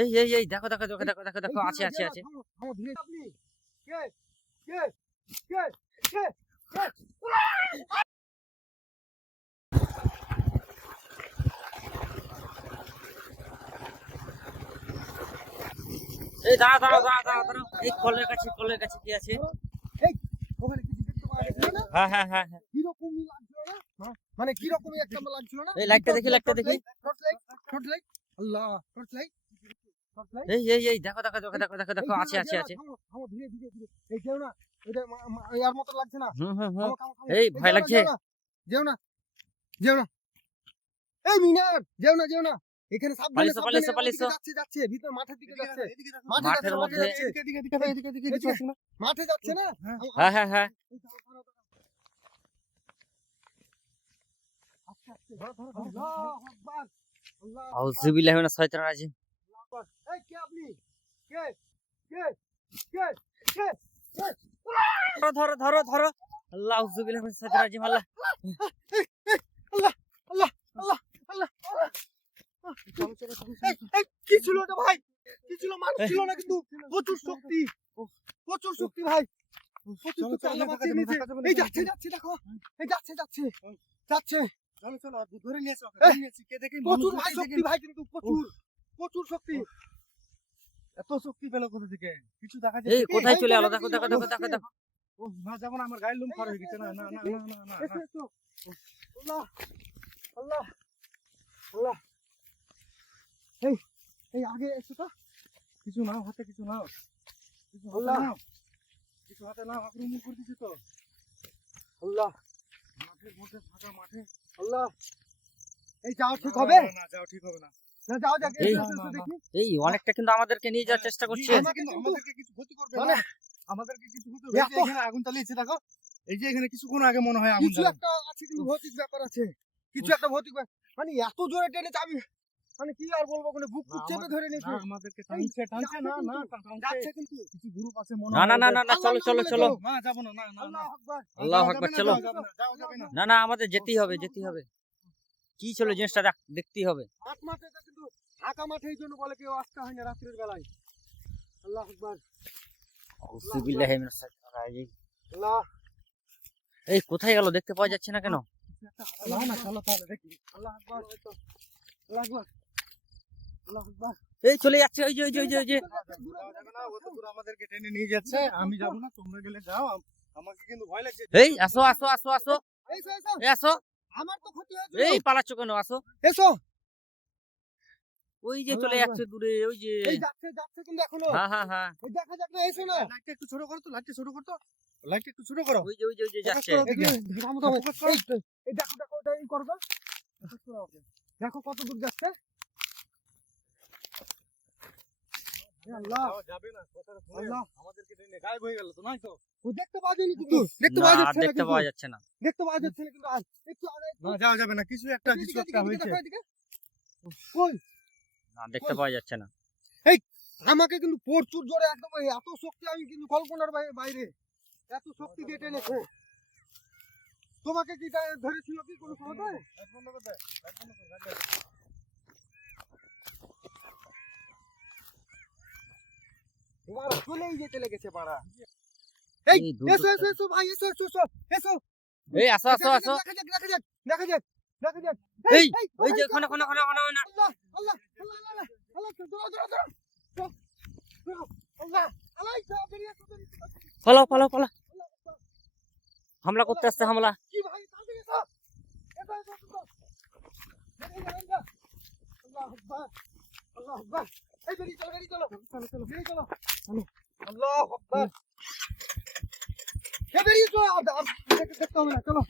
এই দেখো দেখো দেখো দেখো দেখো দেখো আছে আছে আছে। এই দাঁড়া দাঁড়াও দাঁড়াও দাঁড়াও দাঁড়াও, এই কলের কাছে কি আছে? হ্যাঁ হ্যাঁ হ্যাঁ হ্যাঁ, কিরকমই লাগছিল না, মানে কিরকমই একটা লাগছিল না। এই লাইটটা দেখি আল্লাহ, টর্চ লাইট। এই দেখো দেখো দেখো দেখো দেখো দেখো আছে আছে আছে। ধীরে ধীরে ধীরে, এই যেও না, এটা ইয়ার মতো লাগছে না। এই ভয় লাগছে। যেও না, এই মিনার, যেও না, এখানে সাবধানে যাচ্ছে ভিতর মাঠের দিকে যাচ্ছে, মাঠের মধ্যে মাঠে যাচ্ছে না। হ্যাঁ হ্যাঁ হ্যাঁ, আউযুবিল্লাহি মিনাশ শাইতানির রাজিম। এই কে আপনি? কে? ধরো ধরো ধরো, আল্লাহ আউযুবিল্লাহি মিনাশ শাইতানির রাজিম। আল্লাহ কি ছিল ওটা ভাই? কি ছিল? মানুষ ছিল না কিন্তু প্রচুর শক্তি ভাই, প্রচুর শক্তি। আল্লাহ বাঁচিয়ে নিয়েছে। এই যাচ্ছে দেখো, এই যাচ্ছে চলো ধরে নিয়ে এসো, কে দেখে প্রচুর ভাই শক্তি ভাই, কিন্তু প্রচুর শক্তি। এত শক্তি পেলো কোথা থেকে? কিছু দেখা যায়? এই কোথায় চলে গেল? দেখো দেখো দেখো দেখো দেখো। ও না, যাবো না, আমার গায়ের লোম খারাপ হয়ে গেছে। না না না না না না। এসো। আল্লাহ এই আগে এসো তো। কিছু নাও হাতে, কিছু নাও, কিছু হাতে নাও। আক্রমণ করতেছে তো। আল্লাহ, মাঠের মধ্যে ফাঁকা মাঠে। আল্লাহ, এই যাও ঠিক হবে না, যাও ঠিক হবে না। যাও যাক, এই, এসো দেখি। এই অনেকটা কিন্তু আমাদেরকে নিয়ে যাওয়ার চেষ্টা করছে। আমাদেরকে কিছু ক্ষতি করবে মানে না, আমাদেরকে কিছু ক্ষতি করবে। এই যে এখানে আগুন চালিয়েছে দেখো, এই যে এখানে কিছুক্ষণ আগে মনে হয় আগুন কিছু জ্বালানো। একটা আছে, কিন্তু ভৌতিক ব্যাপার আছে, কিছু একটা ভৌতিক ব্যাপার। মানে এত জোরে টেনেছে, আমি মানে কি আর বলবো, মানে বুক চেপে ধরে নিয়েছে। না, আমাদেরকে টানছে না, যাচ্ছে কিন্তু। কিছু গ্রুপ আছে মনে না হয়। না না না না, চলো চলো চলো। না, যাবো না, না না না। আল্লাহু আকবার। আল্লাহু আকবার, চলো। যাবে না। না না, আমাদের যেতেই হবে। কি ছিল জিনিসটা দেখতেই হবে। মাঠে কিন্তু ফাঁকা মাঠে, এই জন্য বলে কেউ আসতে হয় না রাত্রির বেলায়। আল্লাহু আকবার। আউযুবিল্লাহি মিনাশ শাইতানির রাজিম। আল্লাহ, এই কোথায় গেল? দেখতে পাওয়া যাচ্ছে না কেন? না, চলো তাহলে দেখি। আল্লাহু আকবার, আল্লাহু আকবার। এই চলে যাচ্ছে, ওই যে যাবে না, অত দূর আমাদেরকে টেনে নিয়ে যাচ্ছে। আমি যাবো না, তোমরা গেলে যাও। আমাকে কিন্তু ভয় লাগছে। এই আসো আসো আসো আসো, এসো, এই আসো। আমার তো ক্ষতি হয়েছে। এই পালাচ্ছ কেন? আসো। এসো। ওই যে চলে যাচ্ছে দূরে, ওই যে। এই যাচ্ছে কিন্তু এখনো। হ্যাঁ হ্যাঁ হ্যাঁ, ওই দেখা যাক না, এসো না। লাইটটা একটু ছোট করো তো, লাইটটা একটু ছোট করো। ওই যে যাচ্ছে। এই দেখো ওটা এই করবে। দেখো কত দূর যাচ্ছে। আল্লাহ, যাবে না, কথাটা শুনে আল্লাহ, আমাদেরকে টেনে গায়েব হয়ে গেল তো, নাই তো? ও দেখতে পাওয়া যায়নি কিন্তু, দেখতে না, পাওয়া যাচ্ছে না, দেখতে পাওয়া যাচ্ছে না। দেখতে পাওয়া যাচ্ছে না কিন্তু। আর একটু না, যাওয়া যাবে না, কিছু একটা হয়েছে। কই? না, দেখতে পাওয়া যাচ্ছে না। আমাকে কিন্তু প্রচুর জোরে, একদম এত শক্তি, আমি কিন্তু কল্পনার বাইরে এত শক্তি দিয়ে টেনেছে। তোমাকে কি ধরেছিল কি কোনো সময়? চলেই যেতে লেগেছে পাড়া। এই এসো ভাই, এসো। এই আসো আসো আসো। দেখা যাক। এই ওই যে কোন আল্লাহ, পালা। হামলা করতে আসছে, হামলা। কি ভাই, তাড়াতাড়ি এসো। আল্লাহু আকবার। এই বেরিয়ে চলো। আল্লাহু আকবার। বেরিয়ে চলো, দেখতে হবে না, চলো।